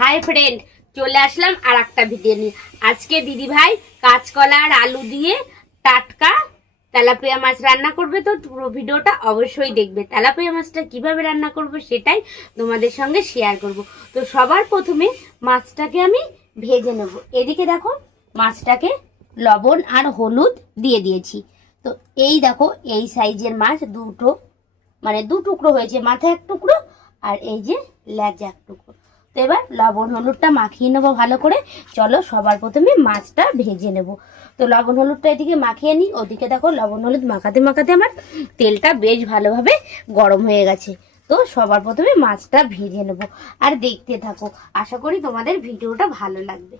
Hi friend, চলে আসলাম আর একটা video নিয়ে। আজকে দিদি ভাই কাঁচকলা আর আলু দিয়ে টাটকা তেলাপিয়া মাছ রান্না করবে। তো পুরো ভিডিওটা অবশ্যই দেখবে। তেলাপিয়া মাছটা কিভাবে রান্না করব সেটাই তোমাদের সঙ্গে শেয়ার করব। তো সবার প্রথমে মাছটাকে আমি ভেজে নেব। এদিকে দেখো মাছটাকে লবণ আর হলুদ দিয়ে দিয়েছি। তো এই দেখো এই সাইজের মাছ দুটো, মানে দু টুকরো হয়েছে, মাথায় এক টুকরো আর এই যে লেজা এক টুকরো। তো এবার লবণ হলুদটা মাখিয়ে নেবো ভালো করে। চলো সবার প্রথমে মাছটা ভেজে নেব। তো লবণ হলুদটা এদিকে মাখিয়ে নিই। ওদিকে দেখো লবণ হলুদ মাখাতে মাখাতে আমার তেলটা বেশ ভালোভাবে গরম হয়ে গেছে। তো সবার প্রথমে মাছটা ভেজে নেব আর দেখতে থাকো। আশা করি তোমাদের ভিডিওটা ভালো লাগবে।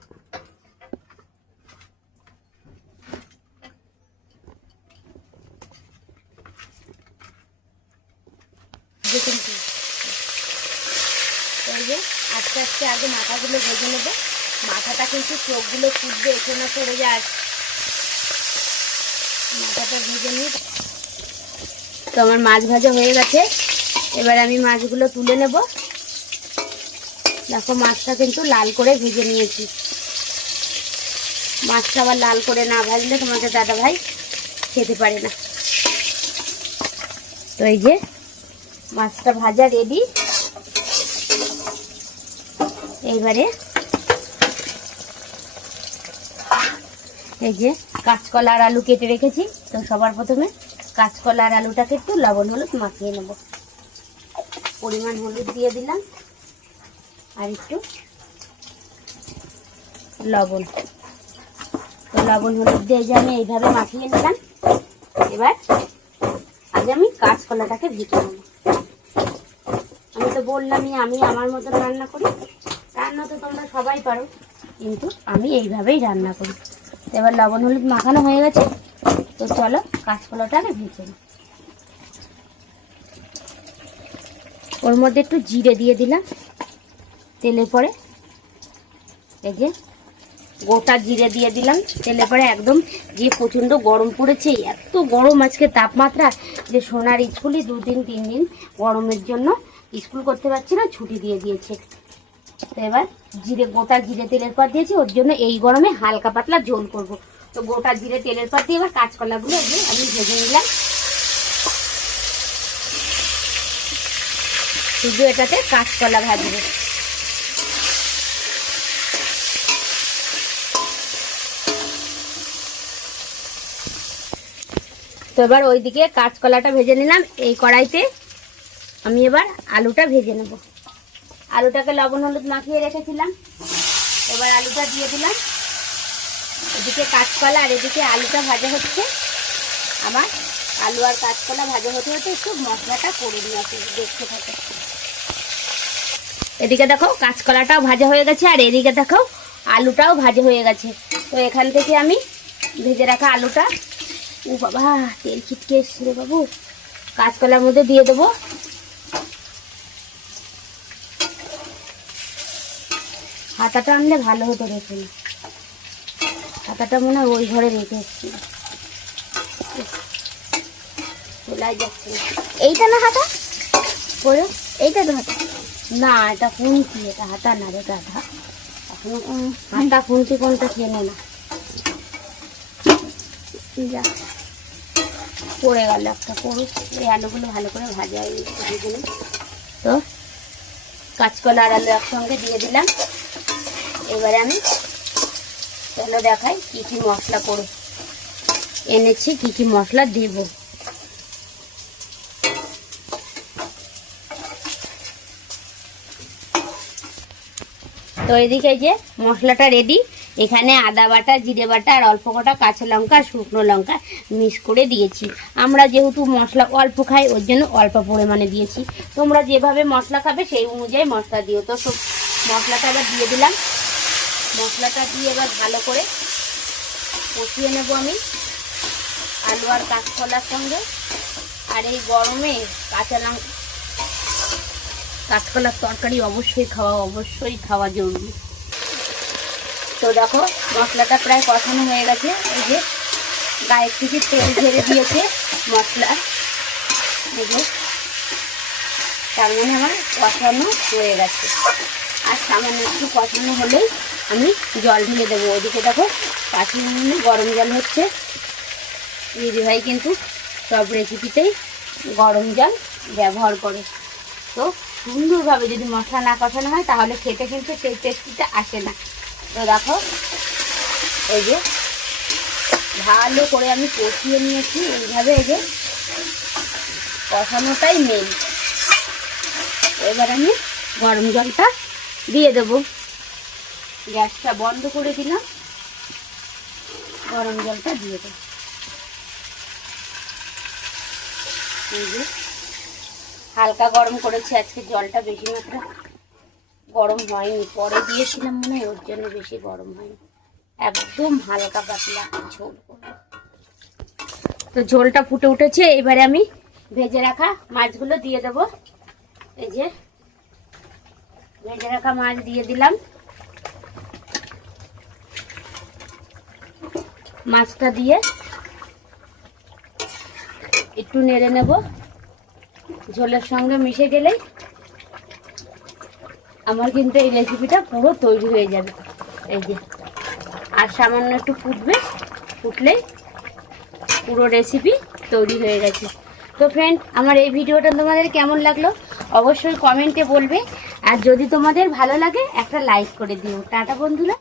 আস্তে আস্তে আগে মাথাগুলো ভেজে নেব। মাথাটা কিন্তু চোখগুলো ফুটবে, এখানে পড়ে যায়। মাথাটা ভেজে নিই। তো আমার মাছ ভাজা হয়ে গেছে। এবার আমি মাছগুলো তুলে নেব। দেখো মাছটা কিন্তু লাল করে ভেজে নিয়েছি। মাছটা আবার লাল করে না ভাজলে তোমাদের দাদা ভাই খেতে পারে না। তো এই যে মাছটা ভাজা রেডি। এইবারে এই যে কাঁচকলা আর আলু কেটে রেখেছি। তো সবার প্রথমে কাঁচকলা আর আলুটাকে একটু লবণ হলুদ মাখিয়ে নেব। পরিমাণ হলুদ দিয়ে দিলাম আর একটু লবণ। তো লবণ হলুদ দিয়ে যে আমি এইভাবে মাখিয়ে নিলাম। এবার আগে আমি কাঁচকলাটাকে ভেজে নেব। আমি তো বললামই আমি আমার মতো রান্না করি। রান্না তো তোমরা সবাই পারো, কিন্তু আমি এইভাবেই রান্না করি। এবার লবণ হলুদ মাখানো হয়ে গেছে। তো চলো কাঁচকলাটাকে ভেজে নিই। ওর মধ্যে একটু জিরে দিয়ে দিলাম তেলে পরে। এই যে গোটা জিরে দিয়ে দিলাম তেলে পরে। একদম যে প্রচণ্ড গরম পড়েছে, এত গরম আজকে তাপমাত্রা যে সোনার স্কুলই 2-3 দিন গরমের জন্য স্কুল করতে পারছি না, ছুটি দিয়ে দিয়েছে। তো এবার গোটা জিরে তেলের পর দিয়েছি, ওর জন্য এই গরমে হালকা পাতলা ঝোল করব। তো গোটা জিরে তেলের পর দিয়ে এবার কাঁচকলাগুলো আমি ভেজে নিলাম। শুধু এটাতে কাঁচকলা ভাজবো। তো এবার ওইদিকে কাঁচকলাটা ভেজে নিলাম। এই কড়াইতে আমি এবার আলুটা ভেজে নেব। আলুটাকে লবণ হলুদ মাখিয়ে রেখেছিলাম। এবার আলুটা দিয়ে দিলাম। এদিকে কাঁচকলা আর এদিকে আলুটা ভাজা হচ্ছে। আমার আলু আর কাঁচকলা ভাজা হতে হতে একটু মশলাটা করে নিয়েছে, দেখতে থাকে। এদিকে দেখো কাঁচকলাটাও ভাজা হয়ে গেছে আর এদিকে দেখো আলুটাও ভাজা হয়ে গেছে। তো এখান থেকে আমি ভেজে রাখা আলুটা, ও বাবা তেল ছিটকে এসছে রে বাবু, কাঁচকলার মধ্যে দিয়ে দেবো। হাতাটা আনলে ভালো হতো, রেখে হাতাটা মনে হয় ওই ঘরে রেখে এসছি, তোলাই যাচ্ছে না। এইটা না হাতা পরে, এইটা তো হাতা না, এটা খুন্তি, এটা হাতা না রে গাধা। এখন হাতা খুন্তি কোনটা চেনে না, যা পড়ে গেল একটা। করুক, এই আলুগুলো ভালো করে ভাজা ভেজে নিই। তো কাঁচকলা আর আলু একসঙ্গে দিয়ে দিলাম। এবারে আমি চলো দেখাই কি কি মশলা করে এনেছি, কি কি মশলা দেব। তো এদিকে যে মশলাটা রেডি। এখানে আদা বাটা, জিরে বাটা আর অল্প কটা কাঁচা লঙ্কা, শুকনো লঙ্কা মিক্স করে দিয়েছি। আমরা যেহেতু মশলা অল্প খাই ওর জন্য অল্প পরিমাণে দিয়েছি। তোমরা যেভাবে মশলা খাবে সেই অনুযায়ী মশলা দিও। তো সব মশলাটা এবার দিয়ে দিলাম। মশলাটা দিয়ে এবার ভালো করে কষিয়ে নেব আমি আলু আর কাঁচকলার সঙ্গে। আর এই গরমে কাঁচকলার তরকারি অবশ্যই খাওয়া জরুরি। তো দেখো মশলাটা প্রায় কষানো হয়ে গেছে। এই যে গায়ের থেকে তেল ঝেড়ে দিয়েছে মশলা, এই যে তার মানে আমার কষানো হয়ে গেছে। আর সামান্য একটু কষানো হলেই আমি জল ঢেলে দেবো। ওইদিকে দেখো পাঁচের উনুনে গরম জল হচ্ছে। দিদিভাই কিন্তু সব রেসিপিতেই গরম জল ব্যবহার করে। তো সুন্দরভাবে যদি মশলা না কষানো হয় তাহলে খেতে কিন্তু সেই টেস্টিটা আসে না। তো দেখো এই যে ভালো করে আমি কষিয়ে নিয়েছি। এইভাবে এই যে কষানোটাই মেন। এবার আমি গরম জলটা দিয়ে দেবো। গ্যাসটা বন্ধ করে দিলাম, গরম জলটা দিয়ে দেবো। এই যে হালকা গরম করেছি আজকে, জলটা বেশি মাত্রা গরম হয়নি, পরে দিয়েছিলাম মনে হয়, ওর জন্য বেশি গরম হয়নি। একদম হালকা পাতলা ঝোল। তো ঝোলটা ফুটে উঠেছে। এবারে আমি ভেজে রাখা মাছগুলো দিয়ে দেব। এই যে ভেজে রাখা মাছ দিয়ে দিলাম। মাছটা দিয়ে একটু নেড়ে নেব। ঝোলের সঙ্গে মিশে গেলেই আমার কিন্তু এই রেসিপিটা পুরো তৈরি হয়ে যাবে। এই যে আর সামান্য একটু ফুটবে, ফুটলেই পুরো রেসিপি তৈরি হয়ে গেছে। তো ফ্রেন্ড, আমার এই ভিডিওটা তোমাদের কেমন লাগলো অবশ্যই কমেন্টে বলবে। আর যদি তোমাদের ভালো লাগে একটা লাইক করে দিও। টাটা বন্ধুরা।